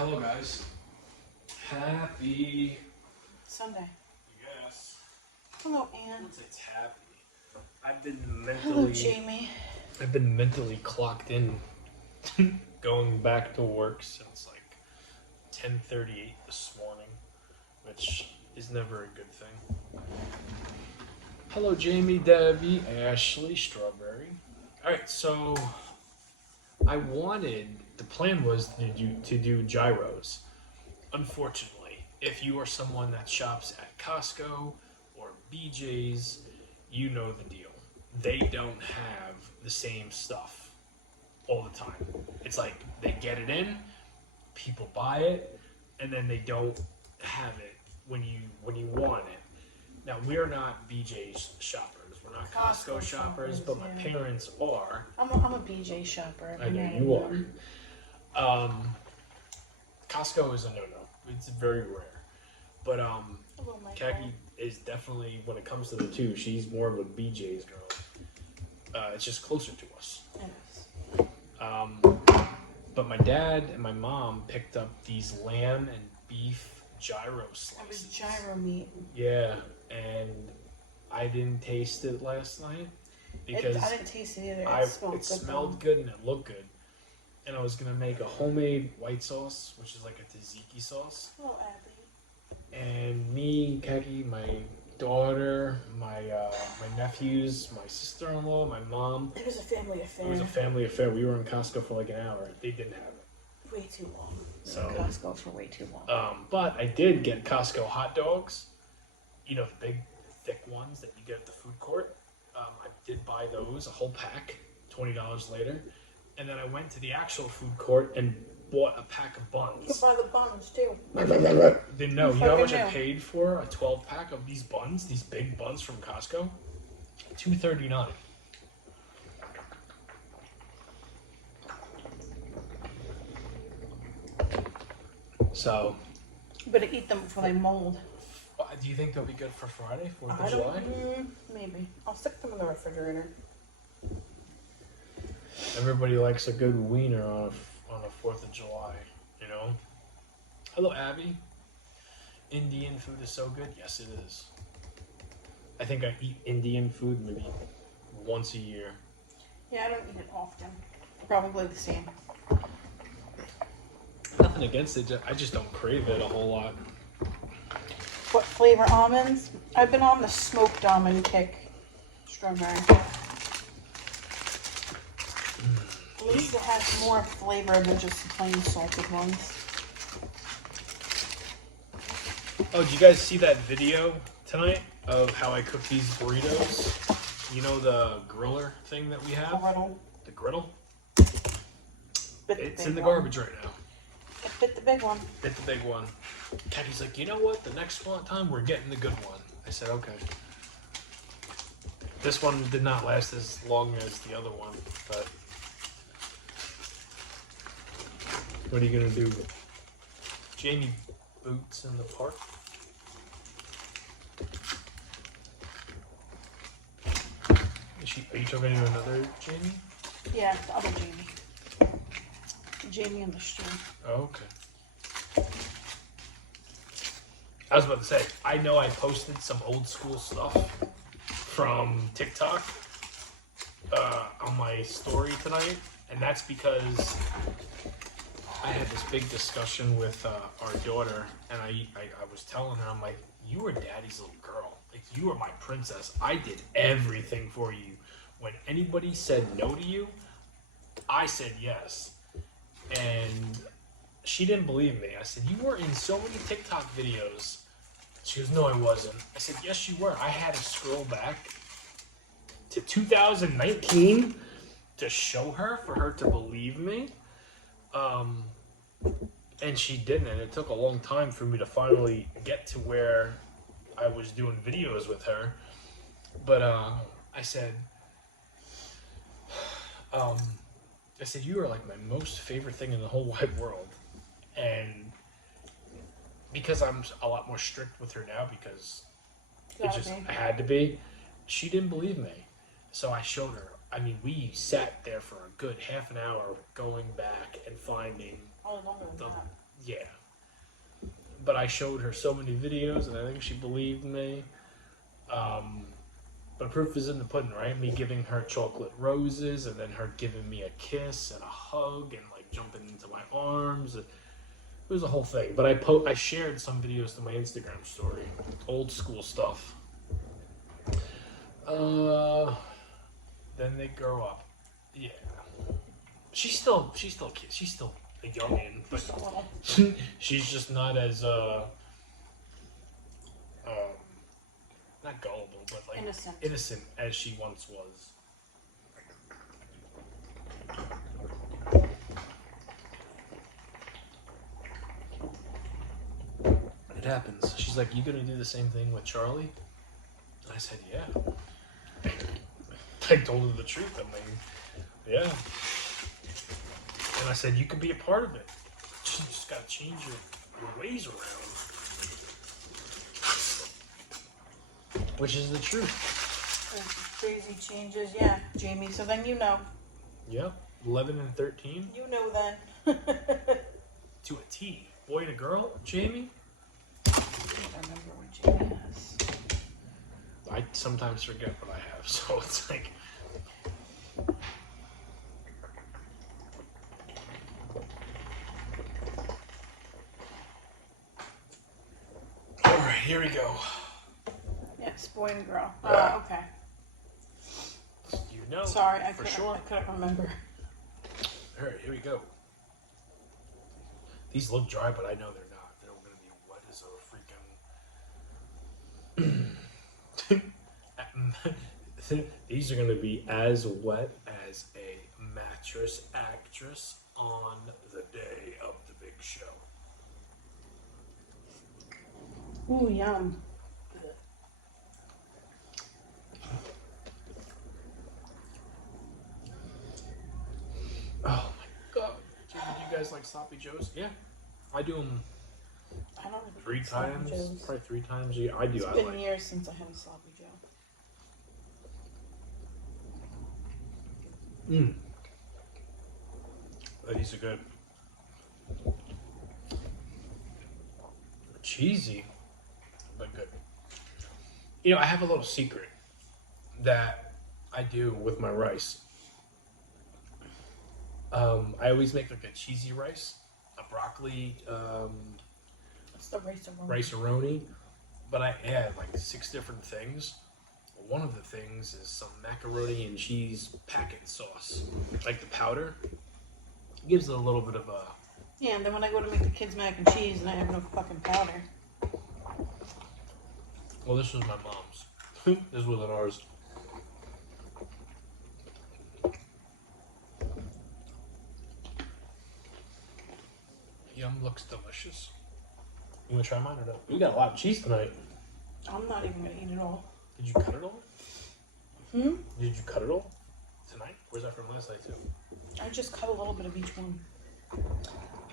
Hello, guys. Happy Sunday. Yes. Hello, Anne. Once it's happy. I've been Hello, mentally. Jamie. I've been mentally clocked in, going back to work since like 10:38 this morning, which is never a good thing. Hello, Jamie, Debbie, Ashley, Strawberry. All right, so the plan was to do gyros. Unfortunately, if you are someone that shops at Costco or BJ's, you know the deal. They don't have the same stuff all the time. It's like they get it in, people buy it, and then they don't have it when you want it. Now, we're not BJ's shoppers. We're not Costco shoppers, but my parents are. I'm a BJ shopper. I know you are. Costco is a no-no. It's very rare. But Khaki is definitely, when it comes to the two, she's more of a BJ's girl. It's just closer to us. Yes. But my dad and my mom picked up these lamb and beef gyro slices. It was gyro meat. Yeah, and I didn't taste it last night because I didn't taste it either. It smelled good and it looked good. And I was gonna make a homemade white sauce, which is like a tzatziki sauce. Hello, Abby. And me, Keki, my daughter, my nephews, my sister-in-law, my mom. It was a family affair. It was a family affair. We were in Costco for like an hour. They didn't have it. Way too long. So Costco for way too long. But I did get Costco hot dogs. You know, the big, thick ones that you get at the food court. I did buy those, a whole pack, $20 later. And then I went to the actual food court and bought a pack of buns. You can buy the buns too. Didn't know. You know how much I paid for a 12-pack of these buns? These big buns from Costco? $2.39. So. You better eat them before they mold. Do you think they'll be good for Friday, 4th I of July? Maybe. I'll stick them in the refrigerator. Everybody likes a good wiener on a 4th of July, you know? Hello, Abby. Indian food is so good. Yes, it is. I think I eat Indian food maybe once a year. Yeah, I don't eat it often. Probably the same. Nothing against it. I just don't crave it a whole lot. What flavor almonds? I've been on the smoked almond kick. Strawberry. At least it has more flavor than just the plain salted ones. Oh, did you guys see that video tonight of how I cook these burritos? You know the griller thing that we have? Griddle. The griddle? Bit It's in the garbage right now. It bit the big one. Bit the big one. Kathy's like, you know what? The next time we're getting the good one. I said, okay. This one did not last as long as the other one, but what are you gonna do? Jamie boots in the park. Are you talking to another Jamie? Yeah, the other Jamie. Jamie on the street. Oh, okay. I was about to say, I know I posted some old school stuff from TikTok on my story tonight, and that's because I had this big discussion with our daughter, and I was telling her, I'm like, you were daddy's little girl. Like, you were my princess. I did everything for you. When anybody said no to you, I said yes. And she didn't believe me. I said, you were in so many TikTok videos. She goes, no, I wasn't. I said, yes, you were. I had to scroll back to 2019 to show her, for her to believe me. And she didn't. And it took a long time for me to finally get to where I was doing videos with her. But I said, you are like my most favorite thing in the whole wide world. And because I'm a lot more strict with her now, because I had to be, she didn't believe me. So I showed her. I mean, we sat there for a good half an hour going back and finding Yeah. But I showed her so many videos, and I think she believed me. But proof is in the pudding, right? Me giving her chocolate roses, and then her giving me a kiss and a hug, and like jumping into my arms. It was a whole thing. But I shared some videos to my Instagram story, old school stuff. Then they grow up. Yeah. She's still kid. She's still a youngin', but Just a little. she's just not as not gullible, but like innocent as she once was. It happens. She's like, "You gonna do the same thing with Charlie?" And I said, "Yeah." I told her the truth. I mean, yeah. And I said, "You could be a part of it. You just gotta change your ways around." Which is the truth. Crazy changes, yeah, Jamie. So then you know. Yep. 11 and 13. You know then. To a T. Boy and a girl, Jamie? I don't remember what Jamie has. I sometimes forget what I have, so it's like... Alright, here we go. Yes, boy and girl. Okay. You know, Sorry, I for couldn't, sure. I couldn't remember. Alright, here we go. These look dry, but I know they're not. They're going to be wet as a freaking... These are going to be as wet as a mattress actress on the day of the big show. Ooh, yum. Oh my god. Do you guys like sloppy joes? Yeah. I do them I don't know. 3 times. Probably 3 times a year. I do. It's I been like. years since I had a sloppy joe. These are good. Cheesy, but good. You know, I have a little secret that I do with my rice. I always make like a cheesy rice, a broccoli, What's the rice-a-roni? rice-a-roni, but I add like 6 different things. One of the things is some macaroni and cheese packet sauce, like the powder. Gives it a little bit of a... Yeah, and then when I go to make the kids mac and cheese and I have no fucking powder. Well, this was my mom's. This wasn't ours. Yum, looks delicious. You wanna try mine or no? We got a lot of cheese tonight. I'm not even gonna eat it all. Did you cut it all? Hmm? Did you cut it all tonight? Where's that from last night too? I just cut a little bit of each one.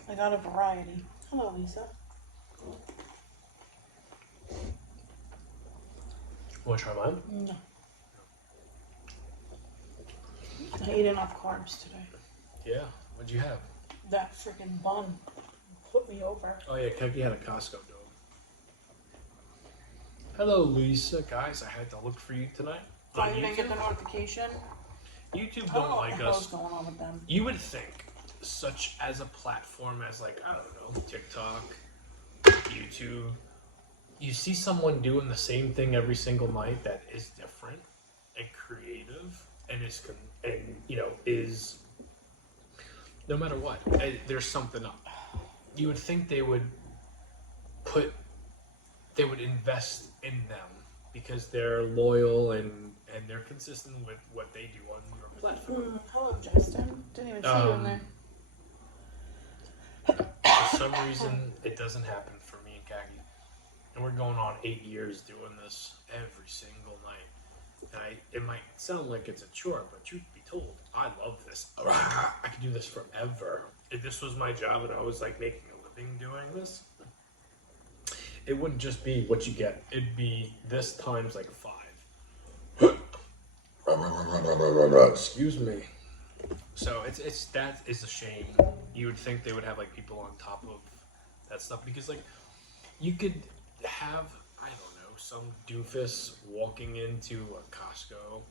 I got a variety. Hello, Lisa. You wanna try mine? No. I ate enough carbs today. Yeah. What'd you have? That freaking bun put me over. Oh yeah, Keki had a Costco dog. Hello, Lisa. Guys, I had to look for you tonight. Oh, On you didn't get YouTube. the notification? YouTube I don't don't know what like the hell's us. going on with them. You would think, such as a platform as like, I don't know, TikTok, YouTube, you see someone doing the same thing every single night that is different and creative and is no matter what, there's something up. You would think they would invest in them because they're loyal and they're consistent with what they do on your platform. Hello, Justin. Didn't even see you in there. For some reason, it doesn't happen for me and Kaki. And we're going on 8 years doing this every single night. And it might sound like it's a chore, but truth be told, I love this. I could do this forever. If this was my job and I was like making a living doing this, it wouldn't just be what you get. It'd be this times like 5. Excuse me. So it's that is a shame. You would think they would have like people on top of that stuff because like you could have, I don't know, some doofus walking into a Costco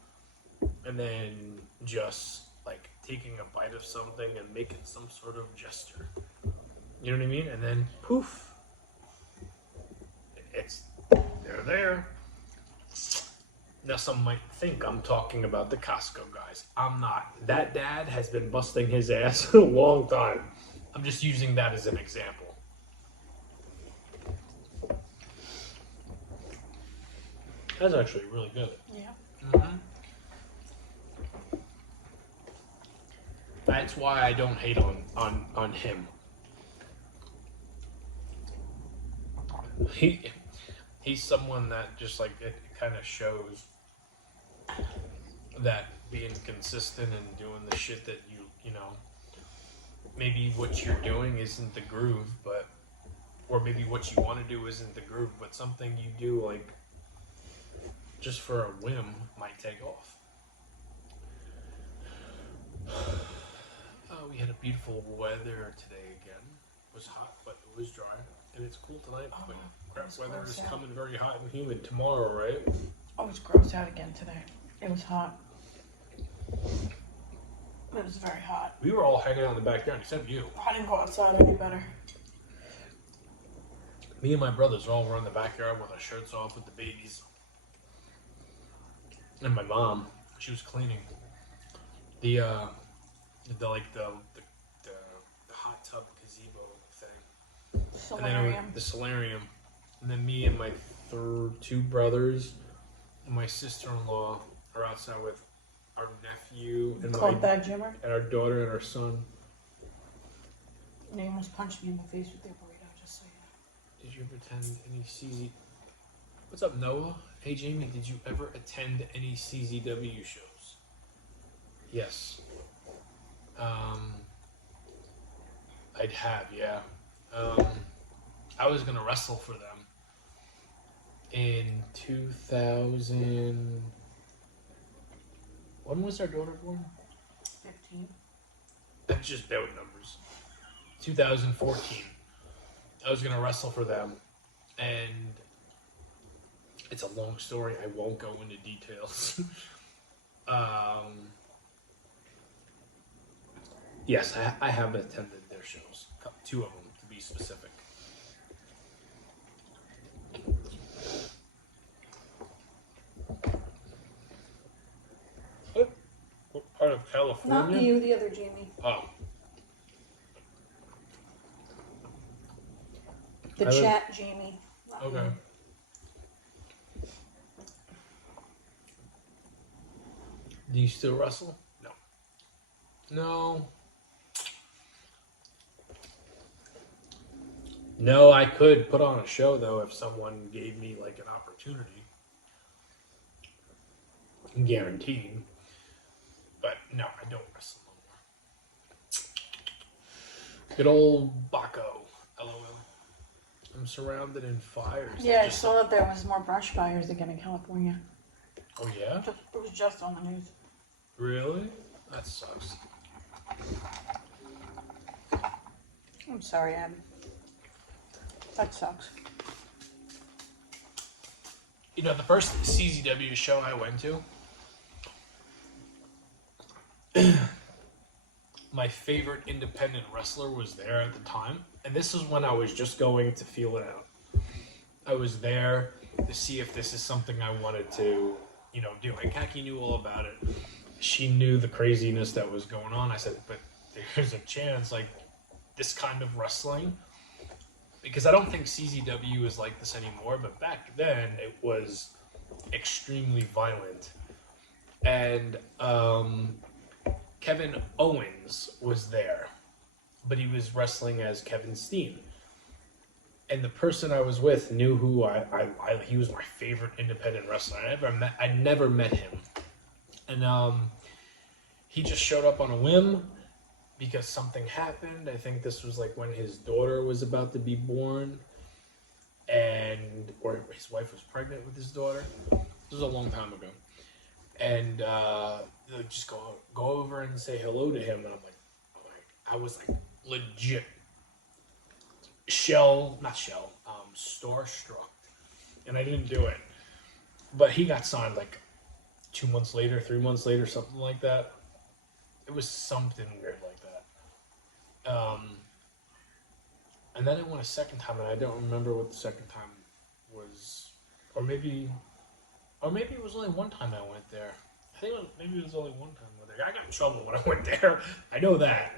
and then just like taking a bite of something and making some sort of gesture. You know what I mean? And then poof, they're there. Now some might think I'm talking about the Costco guys. I'm not. That dad has been busting his ass a long time. I'm just using that as an example. That's actually really good. Yeah. Mm-hmm. That's why I don't hate on him. He's someone that just like it kind of shows that being consistent and doing the shit that you know maybe what you're doing isn't the groove, but or maybe what you want to do isn't the groove, but something you do like just for a whim might take off. We had a beautiful weather today again. It was hot, but it was dry. And it's cool tonight, but crap weather is coming very hot and humid tomorrow, right? Oh, it's gross out again today. It was hot. It was very hot. We were all hanging out in the backyard, except you. I didn't go outside any better. Me and my brothers all were in the backyard with our shirts off with the babies. And my mom, she was cleaning the hot tub gazebo thing. Solarium. The solarium. And then me and my two brothers and my sister-in-law are outside with our nephew and and our daughter and our son. They almost punched me in the face with their burrito, just so you know. Did you ever attend any CZ? What's up, Noah? Hey, Jamie, did you ever attend any CZW shows? Yes. I'd have, yeah. I was gonna wrestle for them in 2000. When was our daughter born? 15. That's just bad with numbers. 2014. I was gonna wrestle for them, and it's a long story. I won't go into details. Yes, I have attended their shows. 2 of them, to be specific. What part of California? Not you, the other Jamie. Oh. The chat Jamie. Okay. You. Do you still wrestle? No. No. No, I could put on a show though if someone gave me like an opportunity. Guaranteed. But no, I don't wrestle no more. Good old Baco. LOL. I'm surrounded in fires. Yeah, I saw that there was more brush fires again in California. Oh yeah? It was just on the news. Really? That sucks. I'm sorry, Abby. That sucks. You know, the first CZW show I went to, my favorite independent wrestler was there at the time. And this is when I was just going to feel it out. I was there to see if this is something I wanted to, you know, do. And Kaki knew all about it. She knew the craziness that was going on. I said, but there's a chance, like, this kind of wrestling. Because I don't think CZW is like this anymore, but back then it was extremely violent. And Kevin Owens was there, but he was wrestling as Kevin Steen. And the person I was with knew who he was my favorite independent wrestler. I never met him. And he just showed up on a whim because something happened. I think this was like when his daughter was about to be born, or his wife was pregnant with his daughter. This was a long time ago. And just go over and say hello to him. And I was like legit Starstruck, and I didn't do it. But he got signed like 2 months later, 3 months later, something like that. It was something weird like that. And then I went a second time, and I don't remember what the second time was, or maybe it was only one time I went there. I think maybe it was only one time I went there. I got in trouble when I went there. I know that.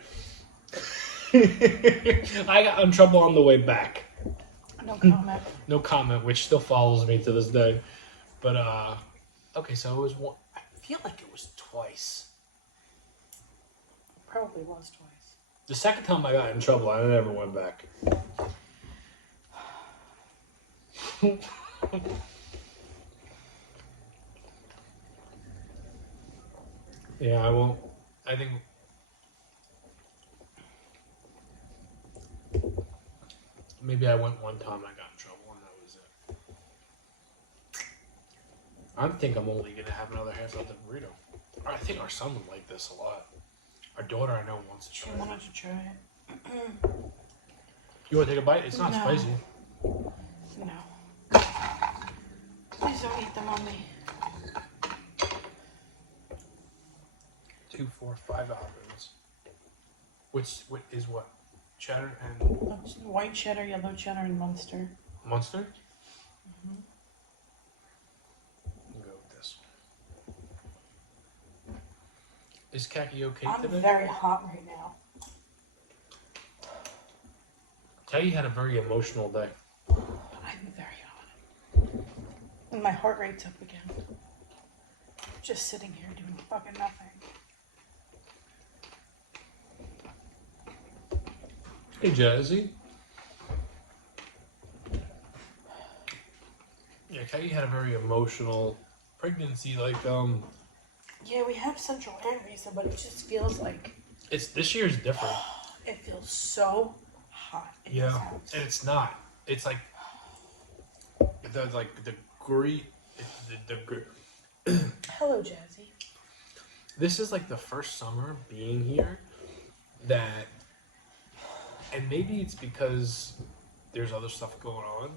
I got in trouble on the way back. No comment. No comment, which still follows me to this day. But okay, so it was one. I feel like it was twice. Probably was twice. The second time I got in trouble, I never went back. Yeah, I won't. I think maybe I went one time, I got in trouble, and that was it. I think I'm only gonna have another half of the burrito. I think our son would like this a lot. Our daughter, I know, wants to She try it. wanted to try it. You want to take a bite? It's not No. spicy. No. Please don't eat them on me. 2, 4, 5 olives. What is what? Cheddar and White cheddar, yellow cheddar, and Munster. Munster? We'll go with this one. Is Khaki okay I'm today? very hot right now. Khaki had a very emotional day. I'm very hot. And my heart rate's up again. Just sitting here doing fucking nothing. Hey, Jazzy. Yeah, Khaki had a very emotional pregnancy. Yeah, we have central air visa, but it just feels like This year's different. it feels so hot in this Yeah, house. and it's not. It's like the degree. Hello, Jazzy. This is like the first summer being here that, and maybe it's because there's other stuff going on,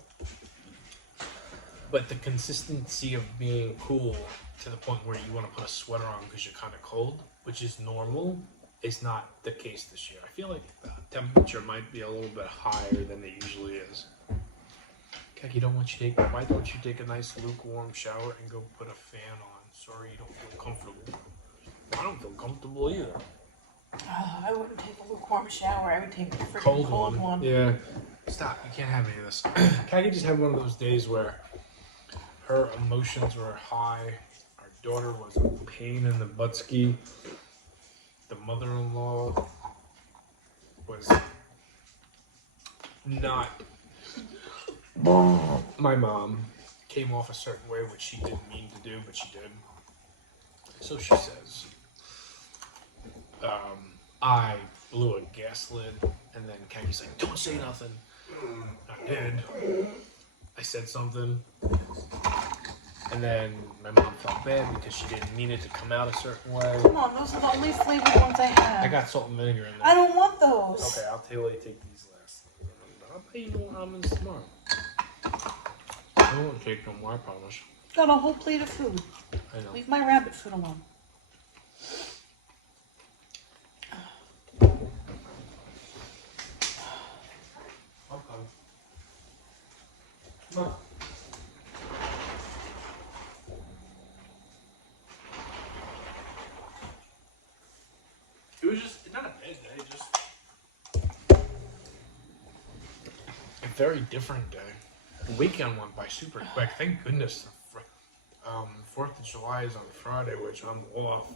but the consistency of being cool to the point where you want to put a sweater on because you're kind of cold, which is normal, is not the case this year. I feel like the temperature might be a little bit higher than it usually is. Why don't you take a nice lukewarm shower and go put a fan on? Sorry you don't feel comfortable. I don't feel comfortable either. I wouldn't take a lukewarm shower. I would take a freaking Cold one. Yeah. Stop. You can't have any of this. Khaki just had one of those days where her emotions were high. Our daughter was a pain in the buttski. The mother-in-law was not. My mom came off a certain way, which she didn't mean to do, but she did. So she says, I blew a gas lid, and then Kaki's like, don't say nothing. I did. I said something. And then my mom felt bad because she didn't mean it to come out a certain way. Come on, those are the only flavored ones I have. I got salt and vinegar in there. I don't want those. Okay, I'll tell you what you take these last. I'll pay you more almonds tomorrow. I won't take no more, I promise. Got a whole plate of food. I know. Leave my rabbit food alone. Okay. Come on. It was just not a bad day, just a very different day. The weekend went by super quick. Thank goodness. 4th of July is on Friday, which I'm off.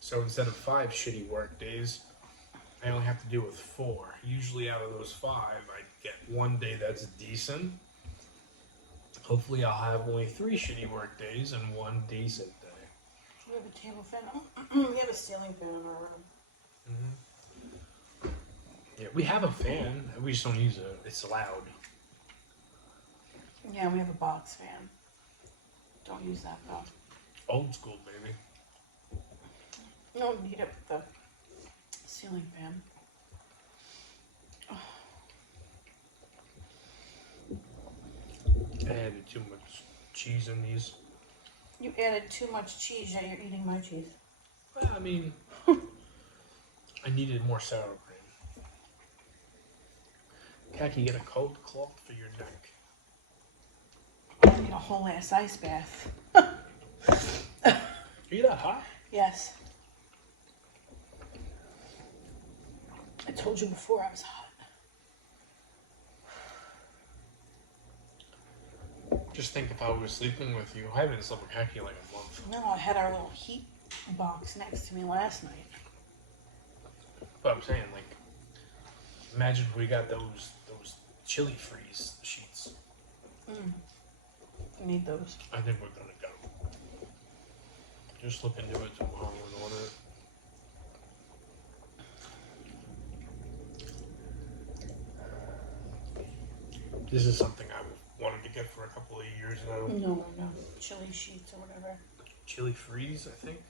So instead of 5 shitty work days, I only have to deal with 4. Usually out of those 5, I get one day that's decent. Hopefully I'll have only 3 shitty work days and 1 decent day. We have a table fan. We have a ceiling fan in our room. Yeah, we have a fan. We just don't use it. It's loud. Yeah, we have a box fan. Don't use that though. Old school, baby. You don't need it with the ceiling fan. I added too much cheese in these. You added too much cheese, yet you're eating my cheese. Well, I mean, I needed more sour cream. Khaki, get a cold cloth for your neck. I need a whole ass ice bath. Are you that hot? Yes. I told you before I was hot. Just think if I was sleeping with you. I haven't slept with Khaki in like a month. No, I had our little heat box next to me last night. But I'm saying, like, imagine if we got those chili freeze sheets. I need those. I think we're gonna go. Just look into it tomorrow and order it. This is something I've wanted to get for a couple of years now. No. Chili sheets or whatever. Chili freeze, I think.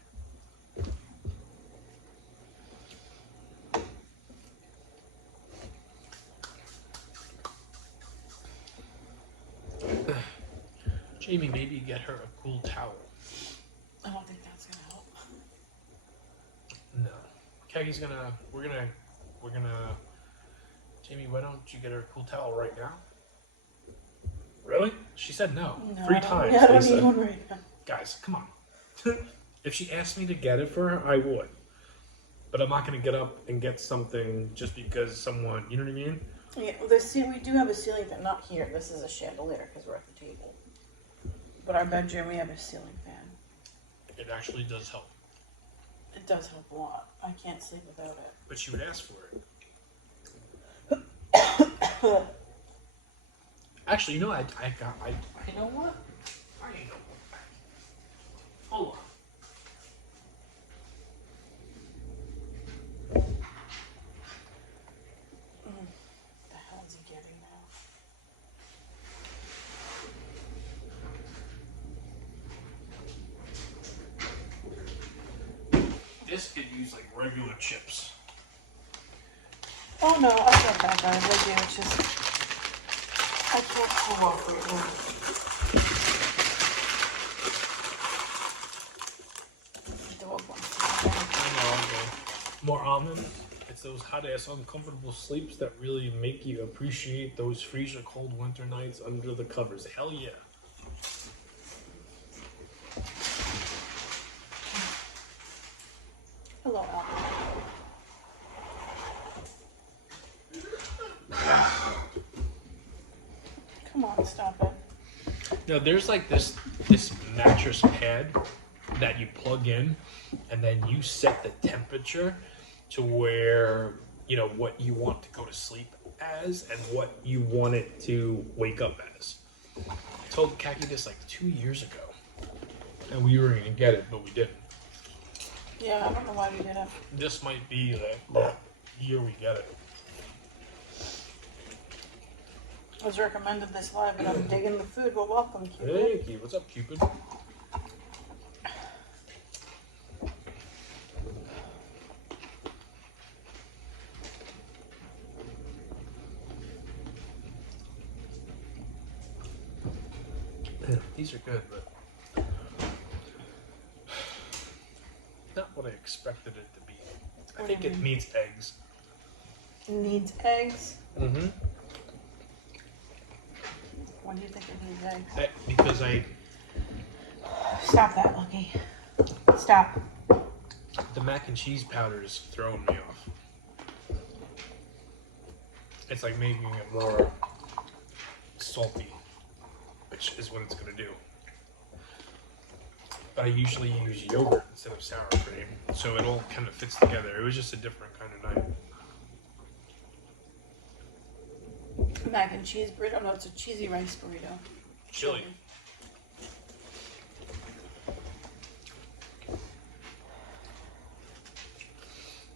Jamie, maybe get her a cool towel. I don't think that's gonna help. No. Kagi's we're gonna, Jamie, why don't you get her a cool towel right now? Really? She said no. No, 3 times. I don't Lisa. need one right now. Guys, come on. If she asked me to get it for her, I would. But I'm not gonna get up and get something just because someone, you know what I mean? Yeah, we do have a ceiling fan. Not here. This is a chandelier because we're at the table. But our bedroom, we have a ceiling fan. It actually does help. It does help a lot. I can't sleep without it. But she would ask for it. Actually, you know, you know what? I ain't know what. Hold on. The hell is he getting now? This could use like regular chips. Oh no, I get that, guys. I do. It's just I can't pull off right now. The dog wants to I know, okay. More almond. It's those hot ass uncomfortable sleeps that really make you appreciate those freezer cold winter nights under the covers. Hell yeah. Hello, Al. Come on, stop it. Now there's like this mattress pad that you plug in, and then you set the temperature to where you know what you want to go to sleep as and what you want it to wake up as. I told Kaki this like 2 years ago, and we were gonna get it, but we didn't. Yeah, I don't know why we did it. This might be the year we get it. I was recommended this live, but I'm digging the food. Well, welcome, Cupid. Hey, Cupid. What's up, Cupid? These are good, but not what I expected it to be. I think it needs eggs. It needs eggs. Mm-hmm. Why do you think it needs eggs? Because Stop that, Lucky. Stop. the mac and cheese powder is throwing me off. It's like making it more salty, which is what it's going to do. But I usually use yogurt instead of sour cream, so it all kind of fits together. It was just a different kind of night. Mac and cheese burrito. No, it's a cheesy rice burrito. Chili.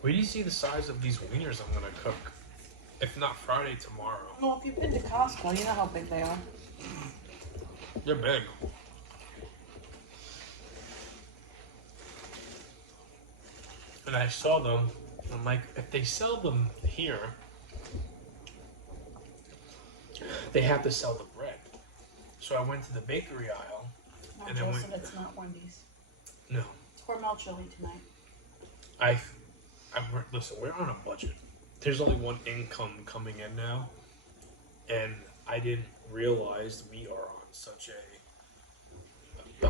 Where do you see the size of these wieners I'm going to cook? If not Friday, tomorrow. Well, if you've been to Costco, you know how big they are. They're big. And I saw them, I'm like, if they sell them here, they have to sell the bread. So I went to the bakery aisle. Not And then Joseph, it's not Wendy's. No. It's Hormel chili tonight. Listen, we're on a budget. There's only one income coming in now, and I didn't realize we are on such a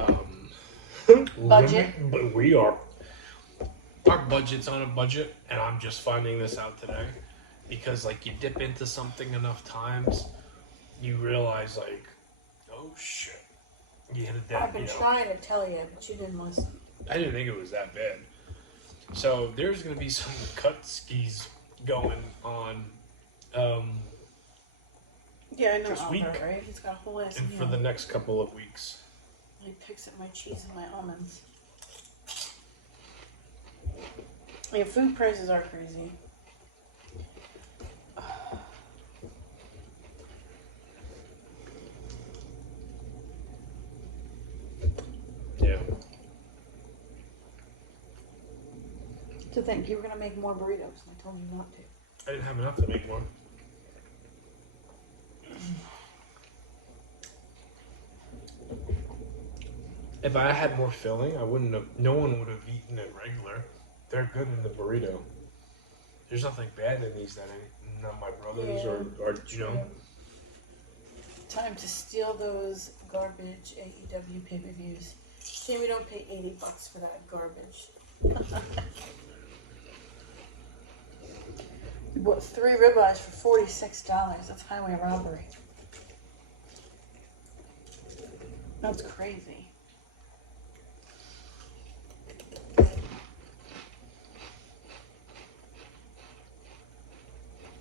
budget. limit, but we are. Our budget's on a budget, and I'm just finding this out today because, like, you dip into something enough times, you realize, like, oh shit, you hit a dead. I've been trying to tell you, but you didn't listen. I didn't think it was that bad. So there's going to be some cut skis going on Yeah, I know this week. Albert, right? He's got a whole ass and meal. for the next couple of weeks. He picks at my cheese and my almonds. Yeah, food prices are crazy. Yeah. To think you were gonna make more burritos, and I told you not to. I didn't have enough to make more. If I had more filling, I wouldn't have. No one would have eaten it regular. They're good in the burrito. There's nothing bad in these that ain't not my brothers or you know. Time to steal those garbage AEW pay-per-views. Shame we don't pay $80 for that garbage. We bought 3 ribeyes for $46. That's highway robbery. That's crazy.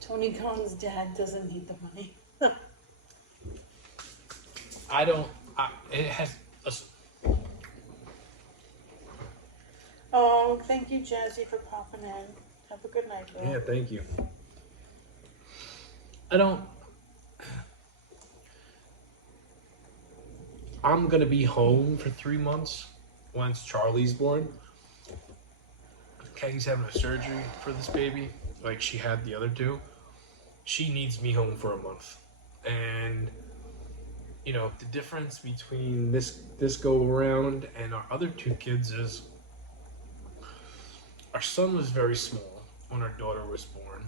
Tony Khan's dad doesn't need the money. I don't. It has. Listen, Oh, thank you, Jazzy, for popping in. Have a good night, Bill. yeah, thank you. I don't. I'm gonna be home for 3 months once Charlie's born. Keggy's having a surgery for this baby, like she had the other two. She needs me home for a month, and you know the difference between this go around and our other 2 kids is our son was very small when our daughter was born,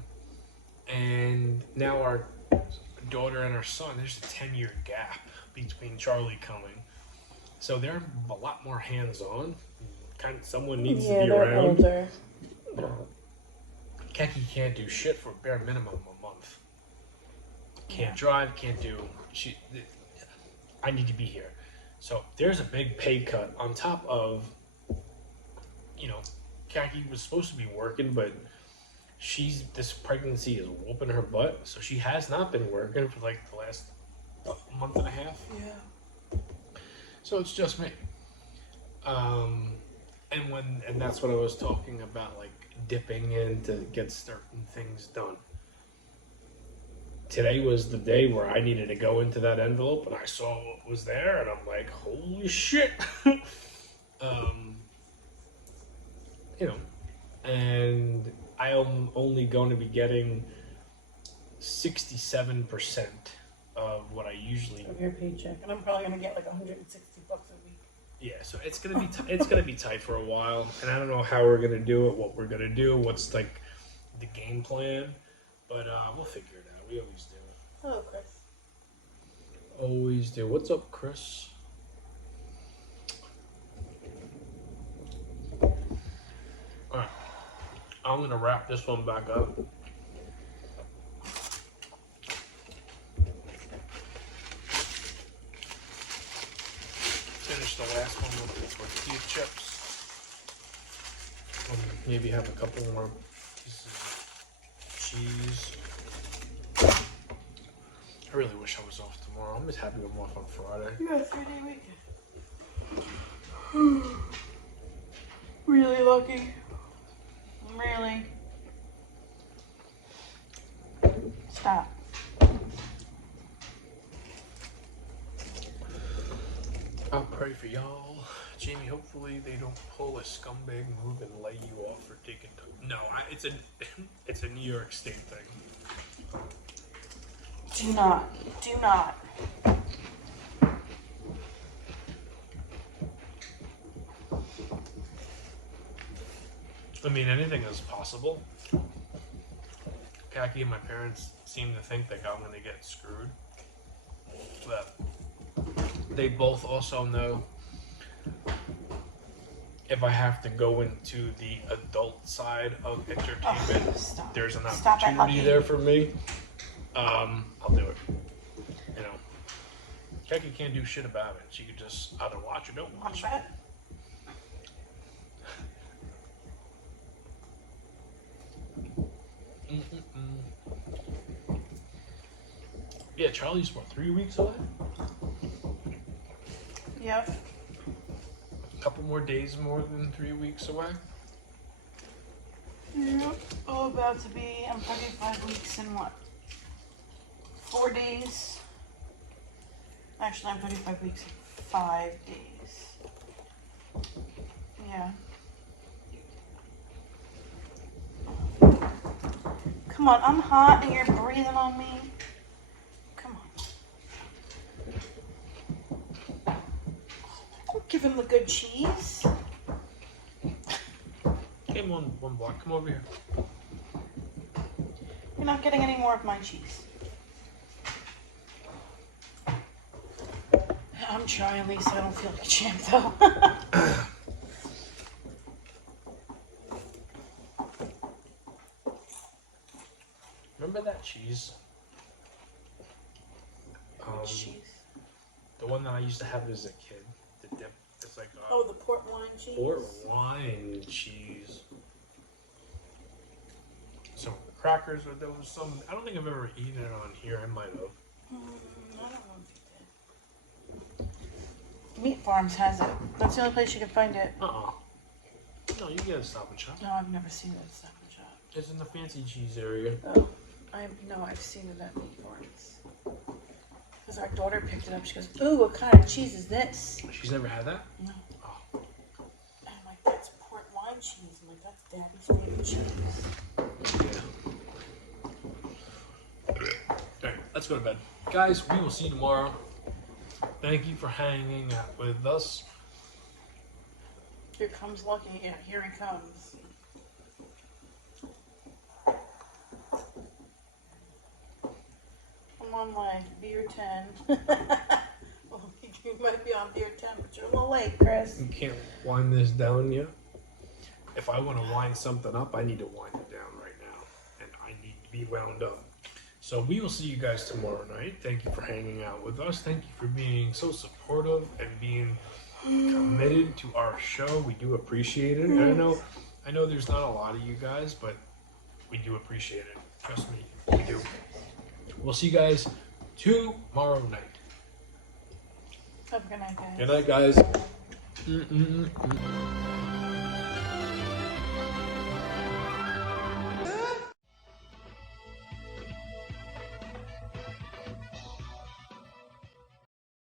and now our daughter and our son, there's a 10-year gap between Charlie coming, so they're a lot more hands-on. Kind of, someone needs to be they're around. older. Keki can't do shit for bare minimum a month. Can't drive, can't do. I need to be here. So there's a big pay cut on top of, you know, Kaki was supposed to be working, but this pregnancy is whooping her butt. So she has not been working for like the last month and a half. Yeah. So it's just me. And that's what I was talking about, like dipping in to get certain things done. Today was the day where I needed to go into that envelope, and I saw what was there, and I'm like, holy shit. You know, and I am only going to be getting 67% of what I usually Of your paycheck, and I'm probably gonna get like $160 a week. Yeah, so it's gonna be it's gonna be tight for a while, and I don't know how we're gonna do it, what we're gonna do, what's like the game plan, but we'll figure it out. We always do it. Hello, Chris. Always do. What's up, Chris? All right, I'm gonna wrap this one back up. Finish the last one with the tortilla chips. Maybe have a couple more pieces of cheese. I really wish I was off tomorrow. I'm just happy I'm off on Friday. You got a 3-day weekend. Really lucky. Really. Stop. I'll pray for y'all. Jamie, hopefully they don't pull a scumbag move and lay you off for taking time. No, it's a New York State thing. Do not. I mean, anything is possible. Khaki and my parents seem to think that I'm gonna get screwed, but they both also know if I have to go into the adult side of entertainment, there's an opportunity there for me. I'll do it. You know, Khaki can't do shit about it. She could just either watch or don't watch. Yeah, Charlie's what, 3 weeks away? Yep. A couple more days more than 3 weeks away. Yep. Oh, about to be. I'm 35 weeks in what? 4 days. Actually, I'm 35 weeks in 5 days. Yeah. Come on, I'm hot and you're breathing on me. Come on. Give him the good cheese. Came on one block. Come over here. You're not getting any more of my cheese. I'm trying, Lisa. I don't feel like a champ, though. Remember that cheese? Cheese. The one that I used to have as a kid. The dip. It's like Oh, the port wine cheese. port wine cheese. Some crackers. Or there was some. I don't think I've ever eaten it on here. I might have. I don't know if you did. Meat Farms has it. That's the only place you can find it. No, you get a Stop and Shop. No, I've never seen it at Stop and Shop. It's in the fancy cheese area. Oh, I've seen it at Meat Farms. Because our daughter picked it up. She goes, "Ooh, what kind of cheese is this?" She's never had that? No. Oh. And I'm like, "That's port wine cheese." I'm like, "That's Daddy's favorite cheese." Yeah. Alright, let's go to bed. Guys, we will see you tomorrow. Thank you for hanging out with us. Here comes Lucky. Yeah, here he comes. I'm on like beer 10. Well, you might be on beer 10, but you're a little late, Chris. You can't wind this down yet. If I want to wind something up, I need to wind it down right now. And I need to be wound up. So we will see you guys tomorrow night. Thank you for hanging out with us. Thank you for being so supportive and being committed to our show. We do appreciate it. And I know there's not a lot of you guys, but we do appreciate it. Trust me, we do. We'll see you guys tomorrow night. Have a good night, guys. Good night, guys.